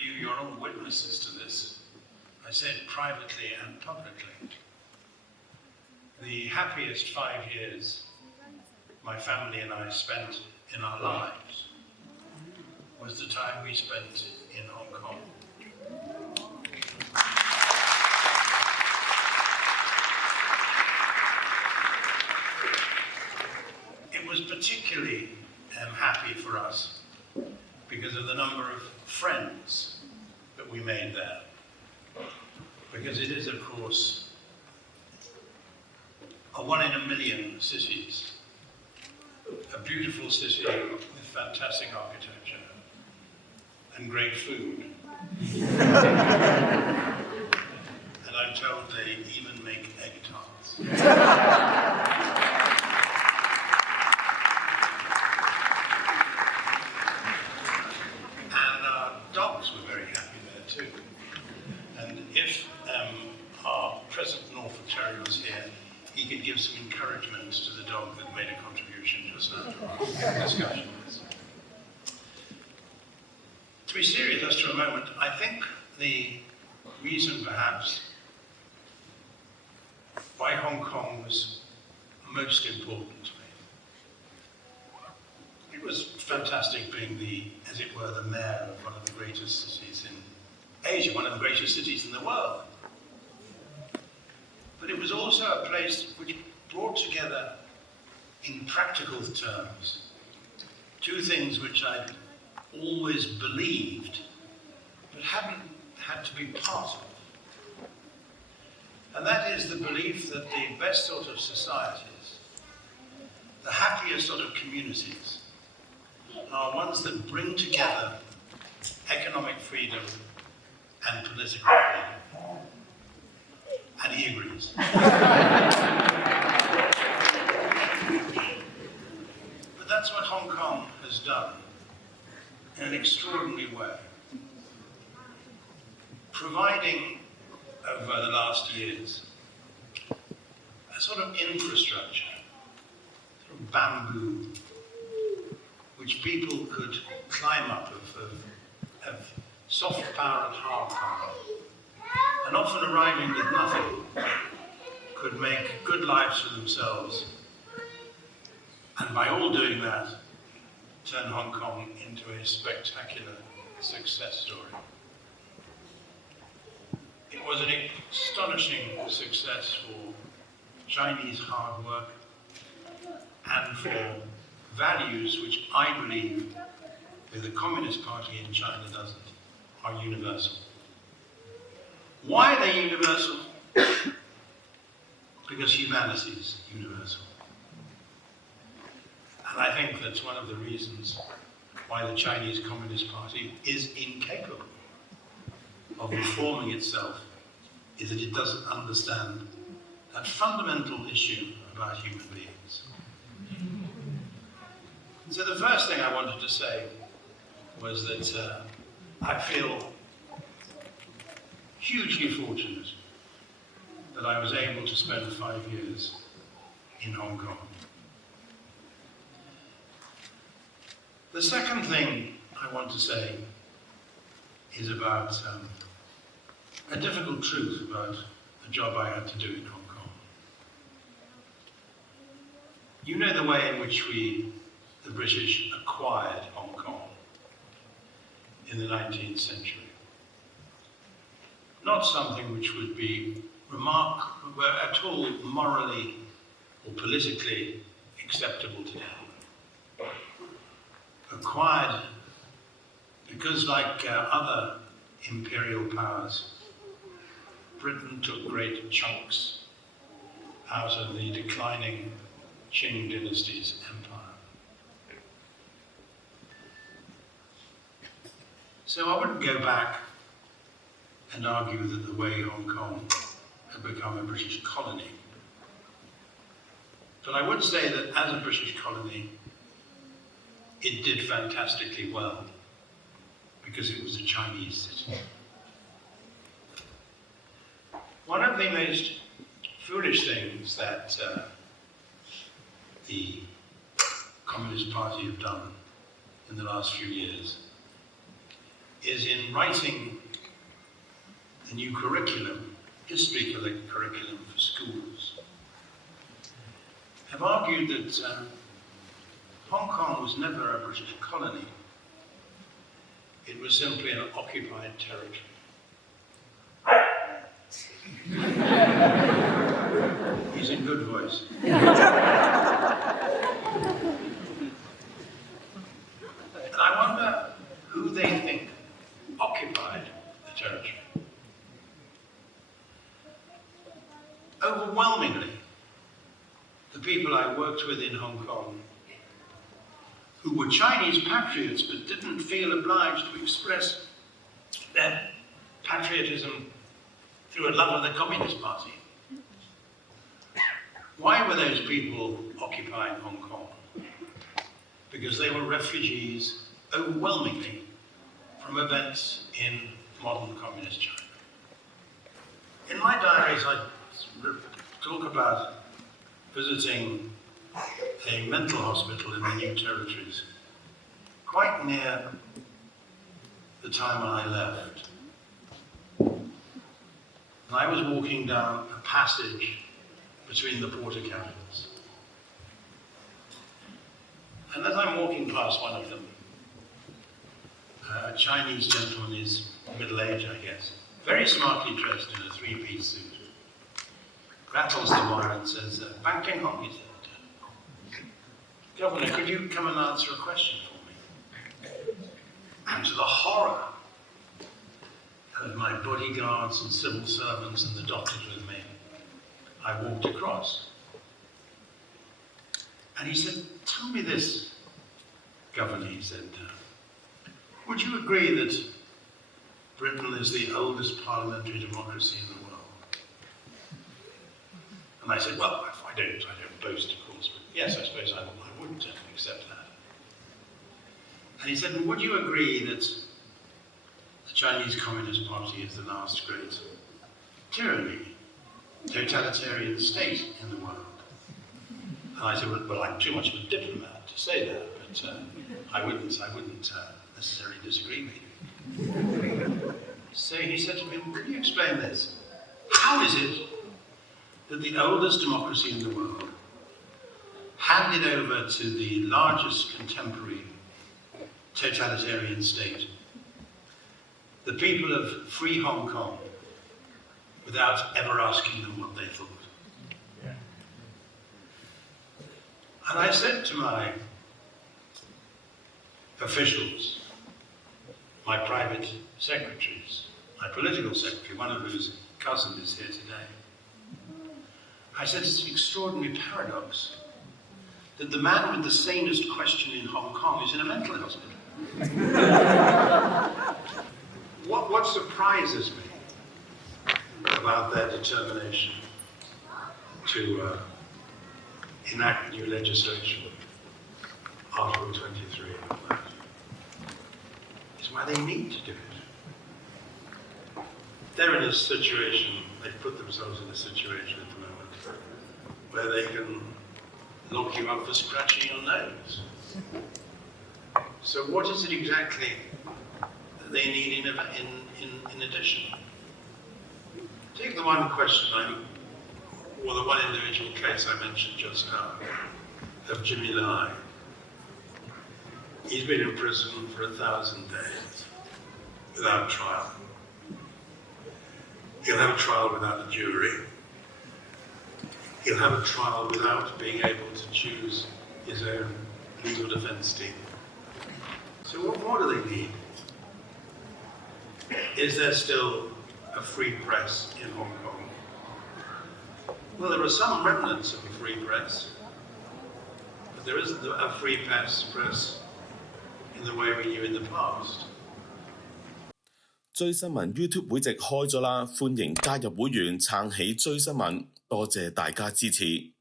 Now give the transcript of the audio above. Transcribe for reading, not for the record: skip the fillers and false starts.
you're all witnesses to this. I said privately and publicly. The happiest 5 years my family and I spent in our lives was the time we spent in Hong Kong. It was particularly happy for us because of the number of friends that we made there. Because it is, of course, a 1 in a million cities. A beautiful city with fantastic architecture and great food. And I'm told they even make egg tarts. And our dogs were very happy there too. And if our present Norfolk Terrier was here, he could give some encouragement to the dog that made a contribution just now to our discussions. To be serious just for a moment, I think the reason perhaps why Hong Kong was most important to me. It was fantastic being as it were, the mayor of one of the greatest cities in Asia, one of the greatest cities in the world. But it was also a place which brought together, in practical terms, two things which I'd always believed, but hadn't had to be part of. And that is the belief that the best sort of societies, the happiest sort of communities, are ones that bring together economic freedom and political freedom. And he agrees. But that's what Hong Kong has done in an extraordinary way, providing over the last years a sort of infrastructure, sort of bamboo, which people could climb up of soft power and hard power, and often arriving with nothing, could make good lives for themselves, and by all doing that, turn Hong Kong into a spectacular success story. It was an astonishing success for Chinese hard work and for values which I believe, though the Communist Party in China doesn't, are universal. Why are they universal? Because humanity is universal. And I think that's one of the reasons why the Chinese Communist Party is incapable of reforming itself, is that it doesn't understand that fundamental issue about human beings. So the first thing I wanted to say was that I feel hugely fortunate that I was able to spend 5 years in Hong Kong. The second thing I want to say is about a difficult truth about the job I had to do in Hong Kong. You know the way in which the British acquired Hong Kong in the 19th century. Not something which would be at all morally or politically acceptable today. Acquired because, like other imperial powers, Britain took great chunks out of the declining Qing dynasty's empire. So I wouldn't go back and argue that the way Hong Kong had become a British colony. But I would say that as a British colony, it did fantastically well because it was a Chinese city. One of the most foolish things that the Communist Party have done in the last few years is in writing a new curriculum, history curriculum for schools, have argued that Hong Kong was never a British colony. It was simply an occupied territory. He's in good voice. And I wonder who they think occupied the territory. Overwhelmingly, the people I worked with in Hong Kong, who were Chinese patriots but didn't feel obliged to express their patriotism through a love of the Communist Party. Why were those people occupying Hong Kong? Because they were refugees, overwhelmingly, from events in modern communist China. In my diaries, I talk about visiting a mental hospital in the New Territories, quite near the time when I left. And I was walking down a passage between the porter cabins. And as I'm walking past one of them, a Chinese gentleman is middle-aged, I guess, very smartly dressed in a three-piece suit, rattles the wire and says, "Bang Ting Hong," he said, "Governor, could you come and answer a question for me?" And to the horror of my bodyguards and civil servants and the doctors with me, I walked across. And he said, "Tell me this, Governor," he said, "would you agree that Britain is the oldest parliamentary democracy in the world?" And I said, "Well, I don't boast, of course, but yes, I suppose I would accept that." And he said, "And would you agree that the Chinese Communist Party is the last great tyranny, totalitarian state in the world?" And I said, "Well, I'm too much of a diplomat to say that, but I wouldn't necessarily disagree with you." So he said to me, "Could you explain this? How is it that the oldest democracy in the world handed over to the largest contemporary totalitarian state the people of free Hong Kong without ever asking them what they thought?" And I said to my officials, my private secretaries, my political secretary, one of whose cousins is here today, I said, "It's an extraordinary paradox that the man with the sanest question in Hong Kong is in a mental hospital." What surprises me about their determination to enact new legislation, Article 23, is why they need to do it. They're in a situation, they've put themselves in a situation at the moment where they can lock you up for scratching your nose. So what is it exactly that they need in addition? Take the one question or the one individual case I mentioned just now, of Thai. He's been in prison for 1,000 days without trial. He'll have a trial without a jury. He'll have a trial without being able to choose his own legal defense team. So what more do they need? Is there still a free press in Hong Kong? Well, there are some remnants of a free press, but there isn't a free press in the way we knew in the past. 追新聞 YouTube 會籍開咗啦，歡迎加入會員撐起追新聞，多謝大家支持。